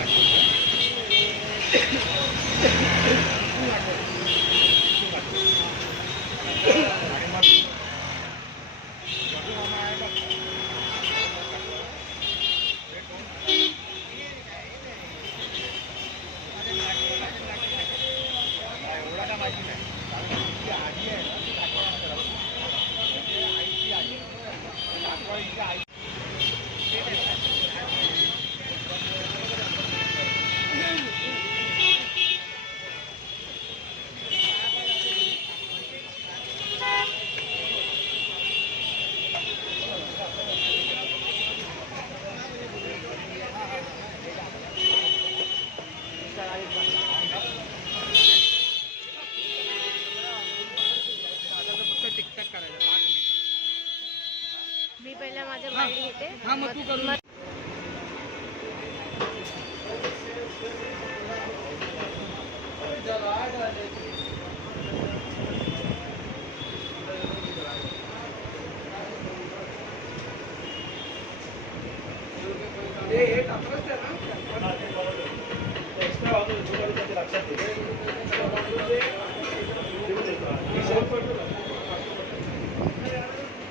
मी पहिला माझं बाईट घेते हा, मग तू करून मग-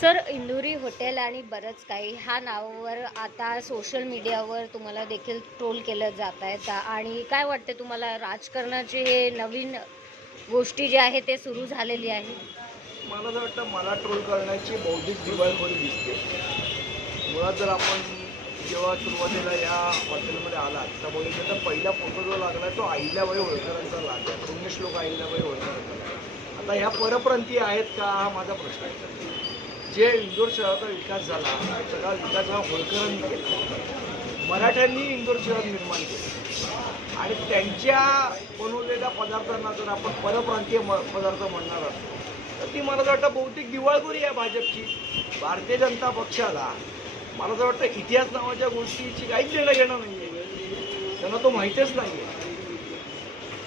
सर इंदुरी हॉटेल आणि बरंच काही ह्या नावावर आता सोशल मीडियावर तुम्हाला देखील ट्रोल केलं जात आहेत आणि काय वाटते तुम्हाला राजकारणाचे हे नवीन गोष्टी जे आहे ते सुरू झालेली आहे? मला असं वाटतं मला ट्रोल करण्याची बौद्धिक दिवाळखोरी दिसते. मुळात जर आपण जेव्हा सुरुवातीला या हॉटेलमध्ये आलात तर बघितलं तर पहिला फोटो जो लागला तो अहिल्याबाई होळकरांचा लागला. पुण्यश्लोक अहिल्याबाई होळकरांचा आता ह्या परप्रांतीय आहेत का हा माझा प्रश्न आहे. जे इंदोर शहराचा विकास झाला सगळा विकास हा होळकरांनी केला. मराठ्यांनी इंदोर शहर निर्माण केलं. आणि त्यांच्या बनवलेल्या पदार्थांना जर आपण परप्रांतीय म पदार्थ म्हणणार असतो तर ती मला असं वाटतं बहुतेक दिवाळखोरी आहे भाजपची. भारतीय जनता पक्षाला मला असं वाटतं इतिहास नावाच्या गोष्टीची काहीच देणं घेणं नाही आहे त्यांना तो माहितीच नाही आहे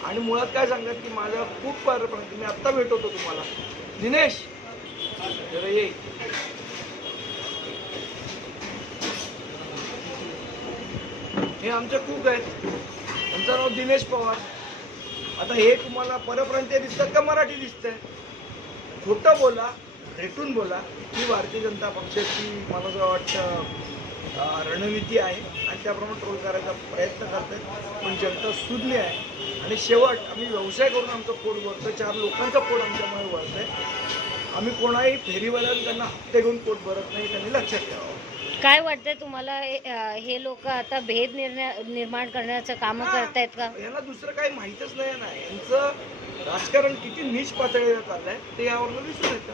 आणि मुळात काय सांगत की माझ्या खूप परप्रांती मी आत्ता भेटवतो तुम्हाला. दिनेश! हे आमचे कुक आहेत. त्यांचं नाव दिनेश पवार. आता हे तुम्हाला परप्रांतीय दिसतात का मराठी दिसतंय? खोटं बोला भेटून बोला ही भारतीय जनता पक्षाची मला असं वाटतं रणनीती आहे आणि त्याप्रमाणे ट्रोल करायचा प्रयत्न करतात. पण जनता सुज्ञ आहे. आणि शेवट आम्ही व्यवसाय करून आमचं पोट भरतो चार लोकांचं पोट आमच्यामुळे भरतंय. आम्ही कोणाही फेरीवाल्यांकडनं हप्ते घेऊन पोट भरत नाही त्यांनी लक्षात ठेवावं. काय वाटतंय तुम्हाला हे- हे लोक आता भेद निर्णय निर्माण करण्याचं काम करतायत का? यांना दुसरं काही माहीतच नाही ना. यांचं राजकारण किती नीच पातळीवर चाललंय ते यावरनं दिसून येतं.